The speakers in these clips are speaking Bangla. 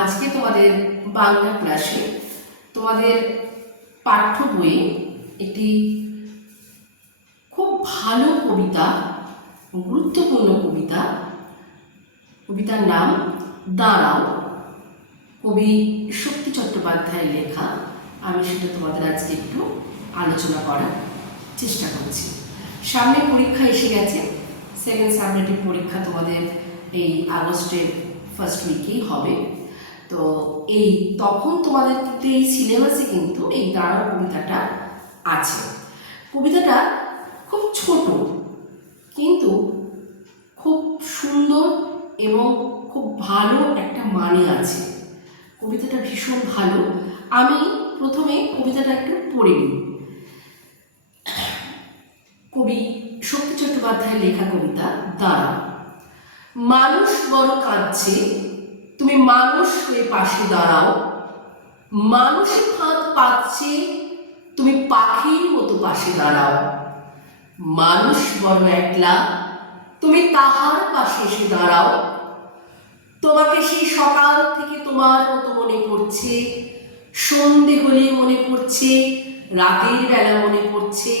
আজকে তোমাদের বাংলা ক্লাসে তোমাদের পাঠ্য বইয়ে একটি খুব ভালো কবিতা, গুরুত্বপূর্ণ কবিতার নাম দাঁড়াও। কবি শক্তি চট্টোপাধ্যায়ের লেখা। আমি সেটা তোমাদের আজকে একটু আলোচনা করার চেষ্টা করছি। সামনে পরীক্ষা এসে গেছে, সেকেন্ড সাবজেক্টিভ পরীক্ষা তোমাদের এই আগস্টের ফার্স্ট উইকেই হবে। তো তখন তোমাদের কিন্তু এই সিলেবাসে কিন্তু এই দাঁড়াও কবিতাটা আছে। কবিতাটা খুব ছোট কিন্তু খুব সুন্দর এবং খুব ভালো একটা মানে আছে। কবিতাটা ভীষণ ভালো। আমি প্রথমে কবিতাটা একটু পড়ে নিই। কবি শক্তি চট্টোপাধ্যায়ের লেখা কবিতা দাঁড়াও। মানুষ বড় কাঁদছে, তুমি মানুষ হয়ে পাশে দাঁড়াও। মানুষে ফাঁদ পাচ্ছে, তুমি পাখির মতো পাশে দাঁড়াও। মানুষ বড় একলা, তুমি তাহার পাশে এসে দাঁড়াও। তোমাকে সেই সকাল থেকে তোমার মতো মনে পড়ছে, সন্ধে হলে মনে পড়ছে, রাতের বেলা মনে পড়ছে।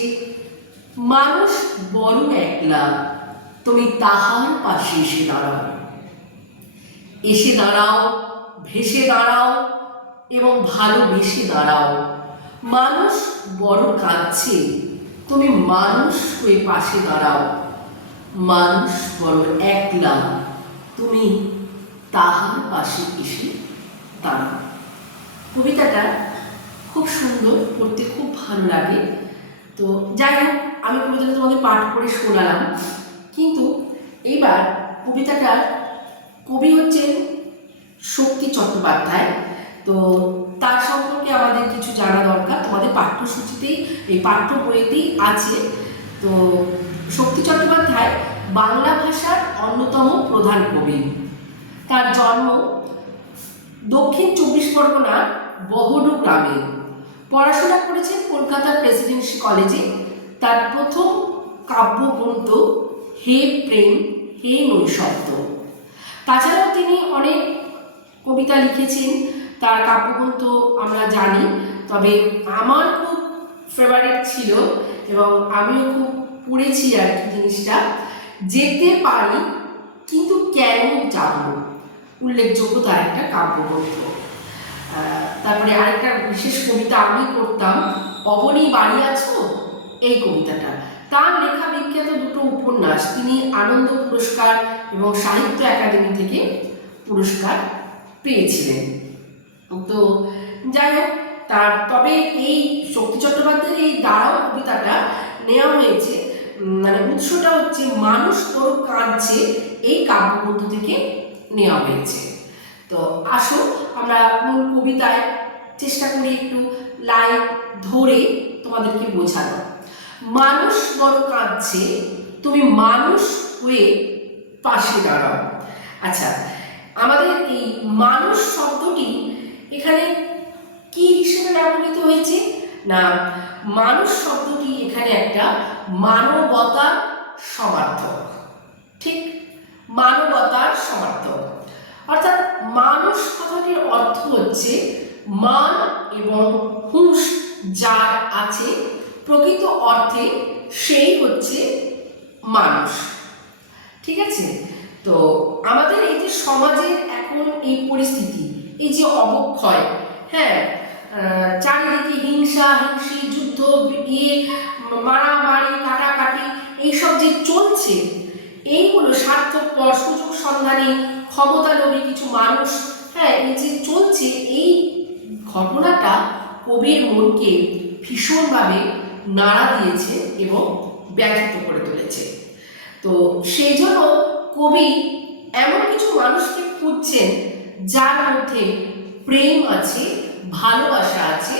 মানুষ বড় একলা, তুমি তাহার পাশে এসে দাঁড়াও। এসে দাঁড়াও, ভেসে দাঁড়াও এবং ভালোবেসে দাঁড়াও। মানুষ বড় কাঁদছে, তুমি মানুষ হয়ে পাশে দাঁড়াও। মানুষ বড় একলা, তুমি তাহার পাশে এসে দাঁড়াও। কবিতাটা খুব সুন্দর, পড়তে খুব ভালো লাগে। তো যাই হোক, আমি কবিতাটা তোমাদের পাঠ করে শোনালাম। কিন্তু এইবার কবিতাটার কবি হচ্ছেন শক্তি চট্টোপাধ্যায়। তো তার সম্পর্কে আমাদের কিছু জানা দরকার। তোমাদের পাঠ্যসূচিতেই, এই পাঠ্য বইতেই আছে। তো শক্তি চট্টোপাধ্যায় বাংলা ভাষার অন্যতম প্রধান কবি। তার জন্ম দক্ষিণ ২৪ পরগনার বহরু গ্রামে। পড়াশোনা করেছেন কলকাতার প্রেসিডেন্সি কলেজে। তার প্রথম কাব্যগ্রন্থ হে প্রেম হে নৈশব্দ। তাছাড়াও তিনি অনেক কবিতা লিখেছেন। তার কাব্যগ্রন্থ আমরা জানি, তবে আমার খুব ফেভারিট ছিল এবং আমিও খুব পড়েছি আর কি জিনিসটা, যেতে পারি কিন্তু কেন যাব, উল্লেখযোগ্য তার একটা কাব্যগ্রন্থ। তারপরে আরেকটা বিশেষ কবিতা আমি করতাম, অবনী বাড়ি আছো, এই কবিতাটা। তার লেখা বিখ্যাত দুটো উপন্যাস, তিনি আনন্দ পুরস্কার এবং সাহিত্য একাডেমি থেকে পুরস্কার পেয়েছিলেন। তো যাই হোক, তবে এই শক্তি চট্টোপাধ্যায়ের এই দাঁড়াও কবিতাটা নেওয়া হয়েছে, মানে উৎসটা হচ্ছে মানুষ বড় কাঁদছে, এই কাব্যগ্রন্থ থেকে নেওয়া হয়েছে। তো আসো আমরা মূল কবিতায় চেষ্টা করি একটু লাইন ধরে তোমাদেরকে বোঝানো। মানুষ বড় কাঁদছে, তুমি মানুষ হয়ে পাশে দাঁড়াও। আচ্ছা, আমাদের এই মানুষ শব্দটি এখানে কি হিসেবে ব্যবহৃত হয়েছে না, মানুষ শব্দটি এখানে একটা মানবতার সমার্থক। ঠিক, মানবতার সমার্থক। অর্থাৎ মানুষ কথাটির অর্থ হচ্ছে মান এবং হুঁশ যার আছে, প্রকৃত অর্থে সেই হচ্ছে মানুষ। ঠিক আছে? তো আমাদের এই যে সমাজের এখন এই পরিস্থিতি, এই যে অবক্ষয়, হ্যাঁ, চারিদিকে হিংসা হিংসি, যুদ্ধ, মারামারি, কাটাকাটি, এইসব যে চলছে, এইগুলো স্বার্থপর, সুযোগ সন্ধানী, ক্ষমতালোভী কিছু মানুষ, হ্যাঁ, এই যে চলছে, এই ঘটনাটা কবির মনকে ভীষণভাবে নাড়া দিয়েছে এবং ব্যথিত করে তুলেছে। তো সেই জন্য কবি এমন কিছু মানুষকে খুঁজছেন যার মধ্যে প্রেম আছে, ভালোবাসা আছে,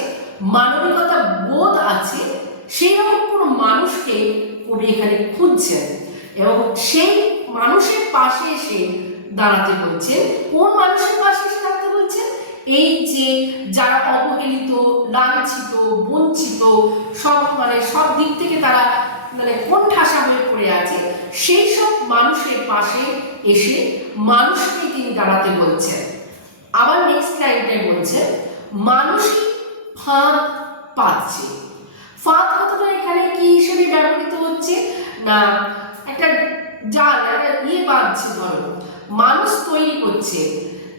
মানবিকতা বোধ আছে। সেই রকম কোনো মানুষকে কবি এখানে খুঁজছেন এবং সেই মানুষের পাশে এসে দাঁড়াতে বলছেন। কোন মানুষের পাশে এসে দাঁড়াতে বলছেন? এই যে যারা অবহেলিত, লাঞ্ছিত, বঞ্চিত, সব দিক থেকে তারা কোণঠাসা হয়ে পড়ে আছে, সেই সব মানুষের পাশে এসে মানুষকে তিনি দাঁড়াতে বলছেন। আবার নেক্সট লাইনটাই বলছে মানুষই ফাঁদ পাতছে। ফাঁদ কথাটা এখানে কি হিসেবে ব্যবহৃত হচ্ছে না, একটা জাল, একটা বাঁধছে, ধরো মানুষ তৈরি করছে,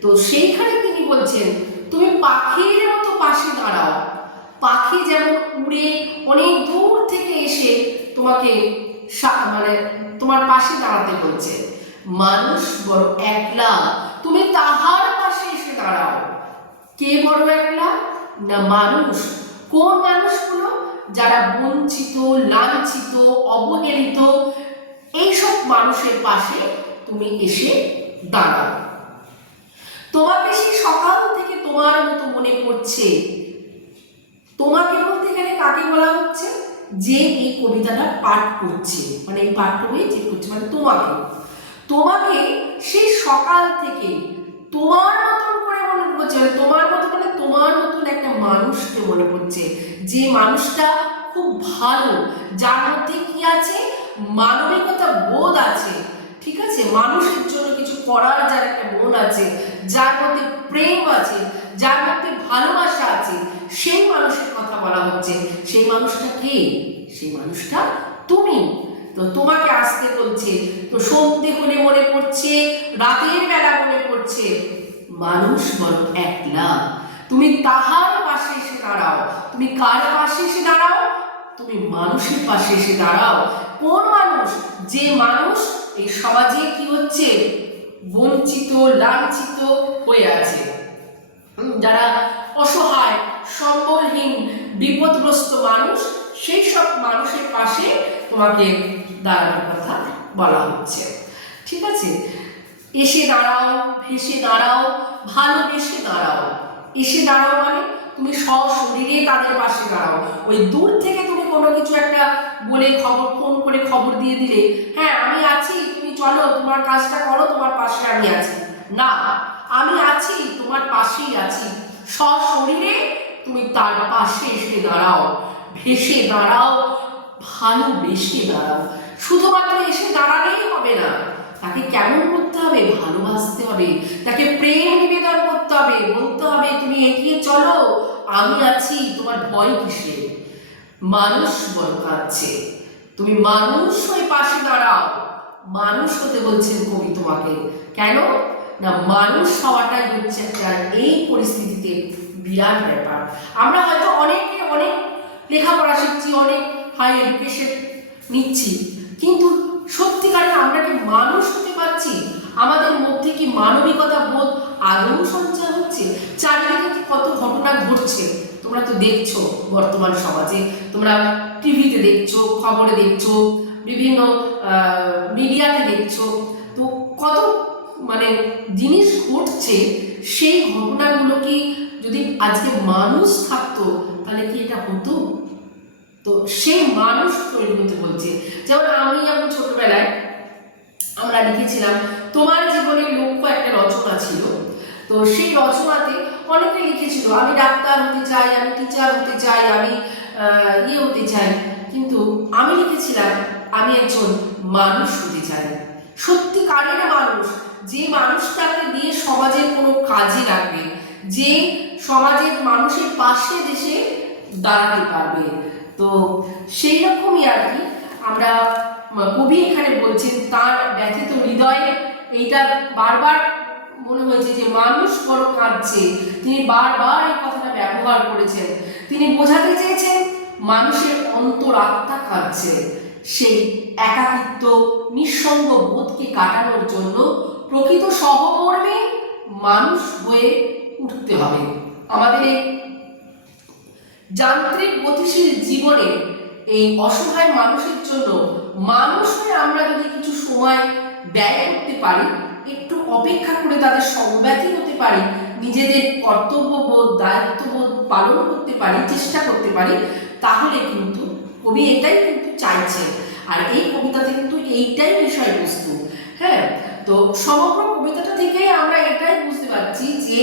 তো সেইখানে তিনি বলছেন তুমি পাখির মতো পাশে দাঁড়াও। পাখি যেমন উড়ে অনেক দূর থেকে এসে তোমাকে মানে তোমার পাশে দাঁড়াতে বলছে। মানুষ বড় একলা, তুমি তাহার পাশে এসে দাঁড়াও। কে বড় একলা না মানুষ। কোন মানুষগুলো? যারা বঞ্চিত, লাঞ্ছিত, অবহেলিত, এইসব মানুষের পাশে তুমি এসে দাঁড়াও। তোমাকে সেই সকাল থেকে তোমার মতো মনে পড়ছে। তোমাকে বলতে গেলে কাকে বলা হচ্ছে? যে এই কবিতাটা পাঠ করছে, মানে এই পাঠটা বই যে করছে, মানে তোমাকে তোমাকে সেই সকাল থেকে তোমার মতন করে মনে পড়ছে। তোমার মতো মানে তোমার মতন একটা মানুষকে মনে পড়ছে, যে মানুষটা খুব ভালো, যার মধ্যে কি আছে? মানবিকতা বোধ আছে, ঠিক আছে, মানুষের জন্য কিছু করার যার একটা মন আছে, যার মধ্যে প্রেম আছে, যার মধ্যে ভালোবাসা আছে, সেই মানুষের কথা বলা হচ্ছে। সেই মানুষটা কে? সেই মানুষটা তুমি। তো তোমাকে আসতে বলছে, তো সন্ধে হলে মনে পড়ছে, রাতের বেলা মনে পড়ছে, মানুষ বড় একলা, তুমি তাহার পাশে এসে দাঁড়াও। তুমি কার পাশে এসে দাঁড়াও? তুমি মানুষের পাশে এসে দাঁড়াও। কোন মানুষ? যে মানুষ এই সমাজে কি হচ্ছে? বঞ্চিত, লাঞ্ছিত হয়ে আছে, যারা অসহায়, সম্বলহীন, বিপদগ্রস্ত মানুষ, সেই সব মানুষের পাশে তোমাকে দাঁড়ানোর কথা বলা হচ্ছে, ঠিক আছে। এসে দাঁড়াও, ভেসে দাঁড়াও, ভালোবেসে দাঁড়াও। এসে দাঁড়াও মানে তুমি সশরীরে তাদের পাশে দাঁড়াও। ওই দূর থেকে তুমি কোনো কিছু একটা বলে ফোন করে খবর দিয়ে দিলে, হ্যাঁ আমি আছি, তুমি চলো তোমার কাজটা করো, তোমার পাশে আমি আছি, না, আমি আছি, তোমার পাশেই আছি। সশরীরে তুমি তার পাশে এসে দাঁড়াও, ভেসে দাঁড়াও, ভালোবেসে দাঁড়াও। শুধুমাত্র এসে দাঁড়ালেই হবে না, তাকে কেমন করতে হবে? ভালোবাসতে হবে, তাকে প্রেম নিবেদন করতে হবে, বলতে হবে তুমি এগিয়ে চলো, আমি আছি, তোমার ভয় কিসে? মানুষ বড় কাঁদছে, তুমি মানুষ হয়ে পাশে দাঁড়াও। মানুষ হতে বলছেন কবি তোমাকে। কেন না, মানুষ হওয়াটাই হচ্ছে একটা এই পরিস্থিতিতে বিরাট ব্যাপার। আমরা হয়তো অনেকে অনেক লেখাপড়া শিখছি, অনেক হাই এডুকেশন নিচ্ছি, কিন্তু সত্যিকারে আমরা কি মানুষ হতে পারছি? আমাদের মধ্যে কি মানবিকতা বোধ আদৌ সঞ্চার হচ্ছে? চারিদিকে কত ঘটনা ঘটছে, তোমরা তো দেখছো বর্তমান সমাজে, তোমরা টিভিতে দেখছো, খবরে দেখছো, বিভিন্ন মিডিয়াতে দেখছো, তো কত মানে জিনিস ঘটছে। সেই ঘটনাগুলো কি যদি আজকে মানুষ থাকতো তাহলে কি এটা হতো? তো সেই মানুষ তৈরি হতে বলছে। যেমন আমি ছোটবেলায় আমরা লিখেছিলাম তোমার জীবনের লক্ষ্য, একটা রচনা ছিল। তো সেই রচনাতে অনেকে লিখেছিল আমি ডাক্তার হতে চাই, আমি টিচার হতে চাই, আমি হতে চাই, কিন্তু আমি লিখেছিলাম আমি একজন মানুষ হতে চাই, সত্যিকারের মানুষ, যে মানুষটাকে দিয়ে সমাজের কোনো কাজে লাগবে, যে সমাজের মানুষের পাশে দেশে দাঁড়াতে পারবে। তো সেই রকমই আর কি আমরা, কবি এখানে বলছেন তার ব্যথিত হৃদয়ে এইটা বারবার মনে হয়েছে যে মানুষ বড় কাঁদছে। তিনি বারবার এই কথাটা ব্যবহার করেছেন। তিনি বোঝাতে চেয়েছেন মানুষের অন্তরাত্মা কাঁদছে। সেই একাকিত্ব, নিঃসঙ্গ বোধকে কাটানোর জন্য প্রকৃত সহকর্মী মানুষ হয়ে উঠতে হবে। আমাদের এই যান্ত্রিক গতিশীল জীবনে এই অসহায় মানুষের জন্য মানুষ হয়ে আমরা যদি কিছু সময় ব্যয় করতে পারি, একটু অপেক্ষা করে তাদের সংব্যাতি হতে পারি, নিজেদের কর্তব্যবোধ, দায়িত্ববোধ পালন করতে পারি, চেষ্টা করতে পারি, তাহলে কিন্তু কবি এটাই কিন্তু চাইছেন। আর এই কবিতাতে কিন্তু এইটাই বিষয়বস্তু। হ্যাঁ, তো সমগ্র কবিতাটা থেকে আমরা এটাই বুঝতে পারছি যে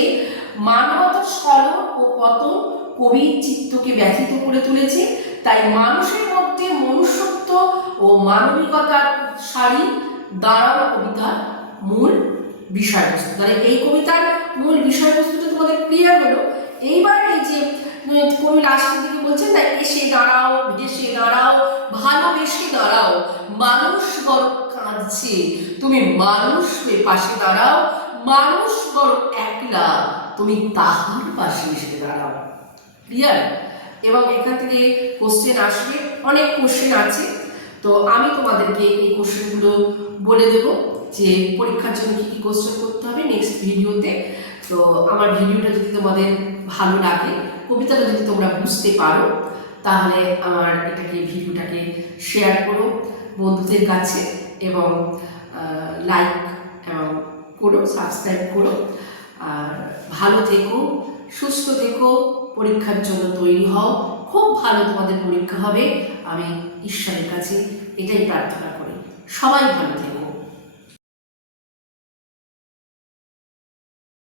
মানবতার স্খলন ও পতন কবির চিত্তকে ব্যথিত করে তুলেছে। তাই মানুষের মধ্যে মনুষ্যত্ব ও মানবিকতার সারি দাঁড়ানো কবিতার মূল বিষয়বস্তু। তাহলে এই কবিতার মূল বিষয়বস্তুটা তোমাদের ক্লিয়ার হলো। এইবার এই যে কবি লাস্টের দিকে বলছেন না, এসে দাঁড়াও, ভেসে দাঁড়াও, ভালোবেসে দাঁড়াও, মানুষ বড় কাঁদছে, তুমি মানুষ হয়ে পাশে দাঁড়াও, মানুষ বড় একলা, তুমি তাহার পাশে এসে দাঁড়াও। ক্লিয়ার? এবং এখান থেকে কোশ্চেন আসবে, অনেক কোশ্চেন আছে। তো আমি তোমাদেরকে এই কোশ্চেনগুলো বলে দেব যে পরীক্ষার জন্য কি কি কোশ্চেন করতে হবে নেক্সট ভিডিওতে। তো আমার ভিডিওটা যদি তোমাদের ভালো লাগে, কবিতাটা যদি তোমরা বুঝতে পারো, তাহলে আমার ভিডিওটাকে শেয়ার করো বন্ধুদের কাছে, এবং লাইক করো, সাবস্ক্রাইব করো। আর ভালো থেকো, সুস্থ থেকো, পরীক্ষার জন্য তৈরি হও, খুব ভালো তোমাদের পরীক্ষা হবে। আমি ঈশ্বরের কাছে এটাই প্রার্থনা করি। সবাই ভালো থেকো।